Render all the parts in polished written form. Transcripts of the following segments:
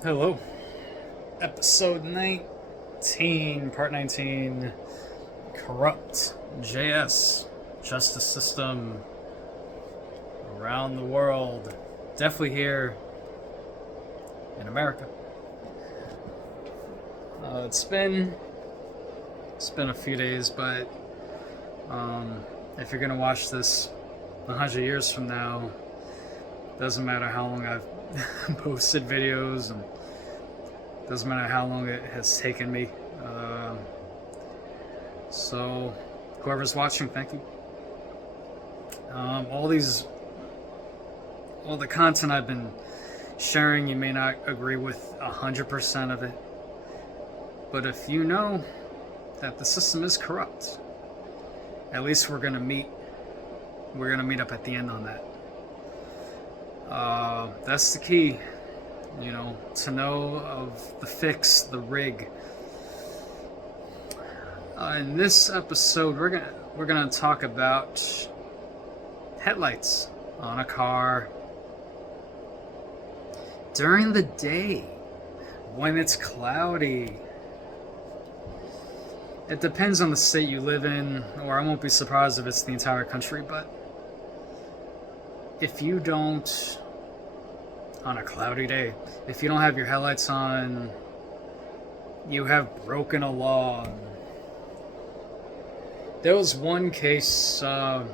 Hello. Episode 19, Part 19, Corrupt JS, Justice System around the world. Definitely here in America. It's been a few days, but if you're gonna watch this 100 years from now, doesn't matter how long I've posted videos, and doesn't matter how long it has taken me. So, whoever's watching, thank you. All the content I've been sharing, you may not agree with 100% of it, but if you know that the system is corrupt, at least we're gonna meet. We're gonna meet up at the end on that. That's the key, to know of the fix, the rig. In this episode, we're gonna talk about headlights on a car during the day when it's cloudy. It depends on the state you live in, or I won't be surprised if it's the entire country, but if you don't, on a cloudy day, if you don't have your headlights on, you have broken a law. There was one case, and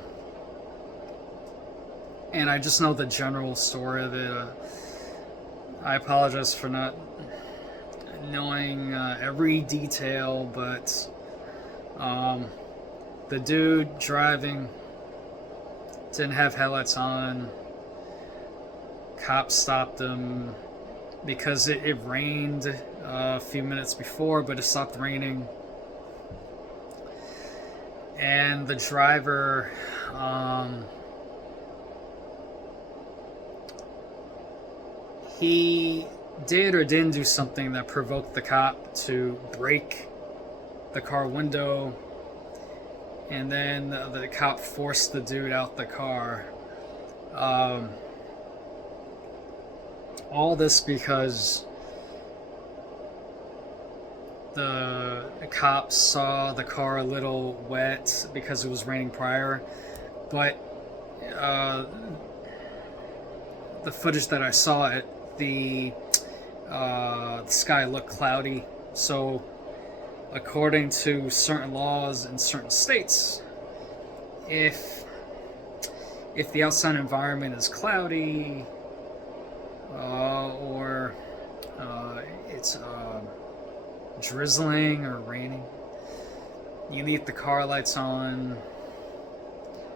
I just know the general story of it. I apologize for not knowing every detail, but the dude driving didn't have headlights on. Cops stopped him because it rained a few minutes before, but it stopped raining. And the driver, he did or didn't do something that provoked the cop to break the car window, and then the cop forced the dude out the car. All this because the cops saw the car a little wet because it was raining prior, but the footage that I saw, the sky looked cloudy. So, according to certain laws in certain states, if the outside environment is cloudy, or it's drizzling or raining, you leave the car lights on.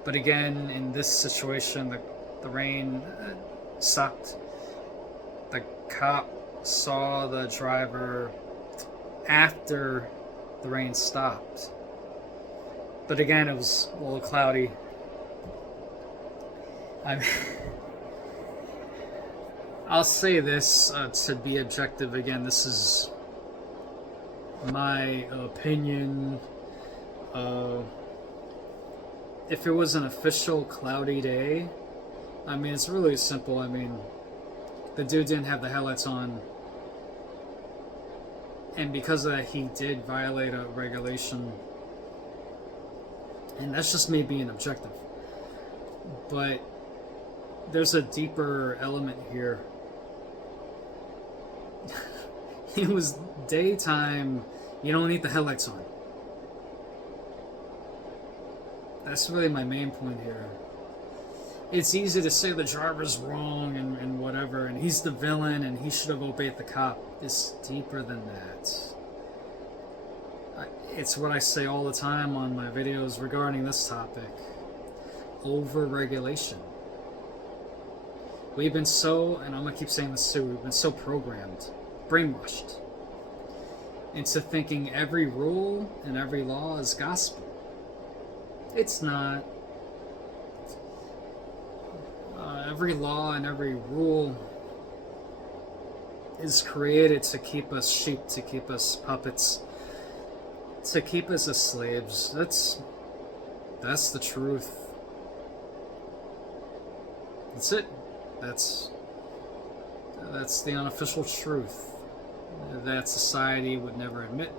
But again, in this situation, the rain stopped. The cop saw the driver after the rain stopped. But again, it was a little cloudy. I'll say this to be objective again. This is my opinion. If it was an official cloudy day, it's really simple. The dude didn't have the headlights on, and because of that, he did violate a regulation. And that's just me being objective. But there's a deeper element here. It was daytime. You don't need the headlights on. That's really my main point here. It's easy to say the driver's wrong and whatever, and he's the villain and he should have obeyed the cop. It's deeper than that. It's what I say all the time on my videos regarding this topic. Over-regulation. We've been so, and I'm going to keep saying this too, we've been so programmed, brainwashed, into thinking every rule and every law is gospel. It's not. Every law and every rule is created to keep us sheep, to keep us puppets, to keep us as slaves. That's the truth. That's it. That's That's the unofficial truth that society would never admit.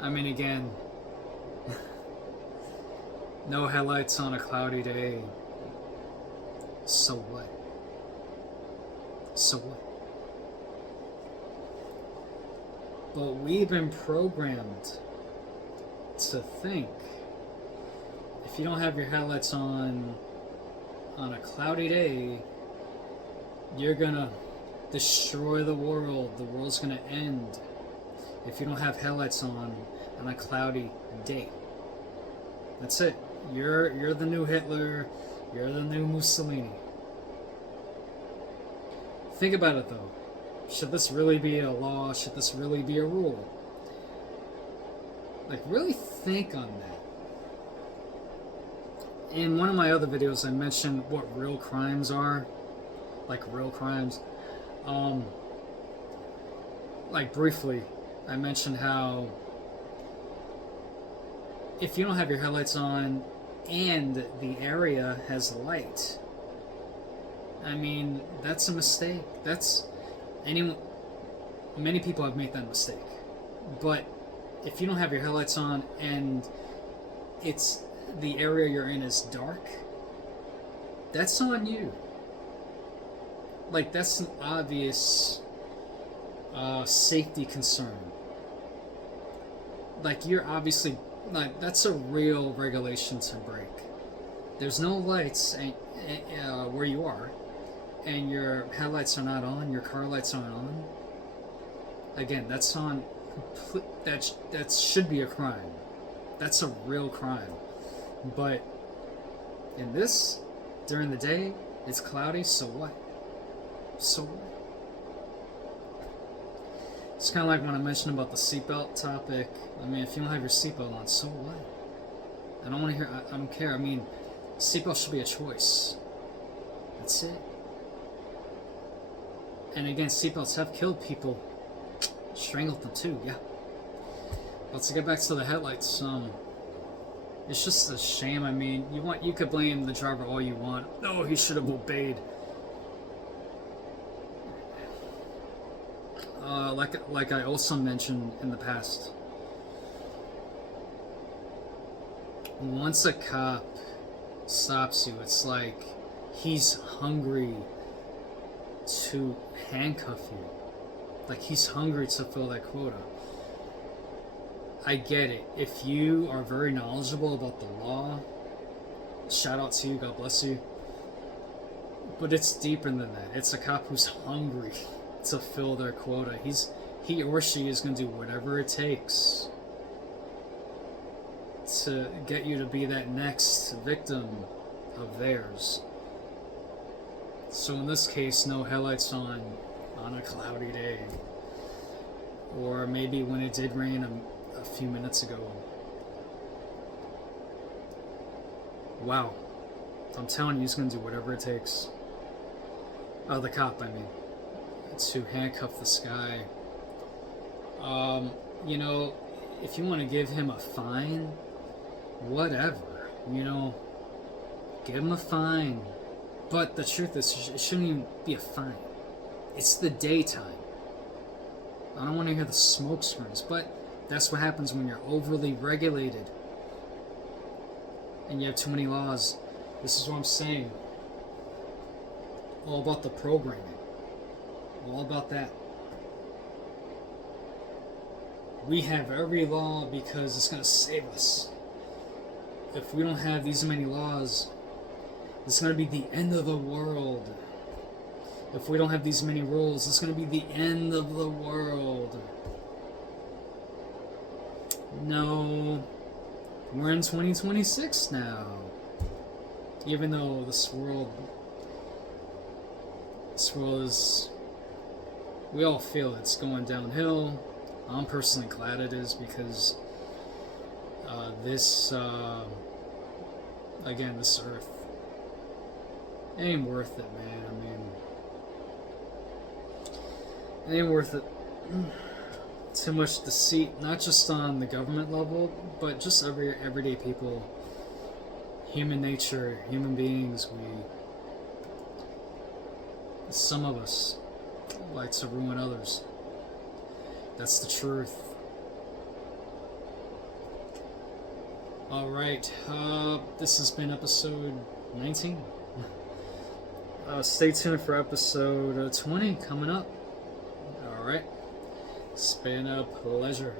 I mean, again, no headlights on a cloudy day. So what? So what? But we've been programmed to think if you don't have your headlights on a cloudy day, you're gonna destroy the world. The world's gonna end if you don't have headlights on a cloudy day. That's it. You're the new Hitler. You're the new Mussolini. Think about it though. Should this really be a law? Should this really be a rule? Like, really think on that. In one of my other videos, I mentioned what real crimes are. Like, real crimes. Like, briefly, I mentioned how if you don't have your headlights on and the area has light, I mean, that's a mistake. Many people have made that mistake. But if you don't have your headlights on and the area you're in is dark, that's on you. Like, that's an obvious safety concern. Like, you're obviously, like, that's a real regulation to break. There's no lights where you are, and your headlights are not on, your car lights aren't on. Again, that's on. That should be a crime. That's a real crime. But in this, during the day, it's cloudy, so what? So what? It's kind of like when I mentioned about the seatbelt topic. I mean, if you don't have your seatbelt on, so what? I don't want to hear. I don't care. I mean, seatbelt should be a choice. That's it. And again, seatbelts have killed people. Strangled them too, yeah. But to get back to the headlights, it's just a shame. I mean, you could blame the driver all you want. No, he should have obeyed. Like I also mentioned in the past, once a cop stops you, it's like he's hungry to handcuff you. Like, he's hungry to fill that quota. I get it. If you are very knowledgeable about the law, shout out to you, God bless you. But it's deeper than that. It's a cop who's hungry to fill their quota. He or she is going to do whatever it takes to get you to be that next victim of theirs. So in this case, no headlights on a cloudy day, or maybe when it did rain a few minutes ago. Wow, I'm telling you, he's gonna do whatever it takes. The cop, I mean, to handcuff this guy. You know, if you want to give him a fine, whatever, you know, give him a fine. But the truth is, it shouldn't even be a fine. It's the daytime. I don't want to hear the smoke screens, but that's what happens when you're overly regulated and you have too many laws. This is what I'm saying. All about the programming. All about that. We have every law because it's going to save us. If we don't have these many laws, it's going to be the end of the world. If we don't have these many rules, it's going to be the end of the world. No. We're in 2026 now. Even though this world is, we all feel it's going downhill. I'm personally glad it is, because this earth, it ain't worth it, man. I mean, it ain't worth it. Too much deceit, not just on the government level, but just everyday people, human nature, human beings. some of us like to ruin others. That's the truth. Alright, this has been episode 19. Stay tuned for episode 20 coming up. Alright, it's been a pleasure.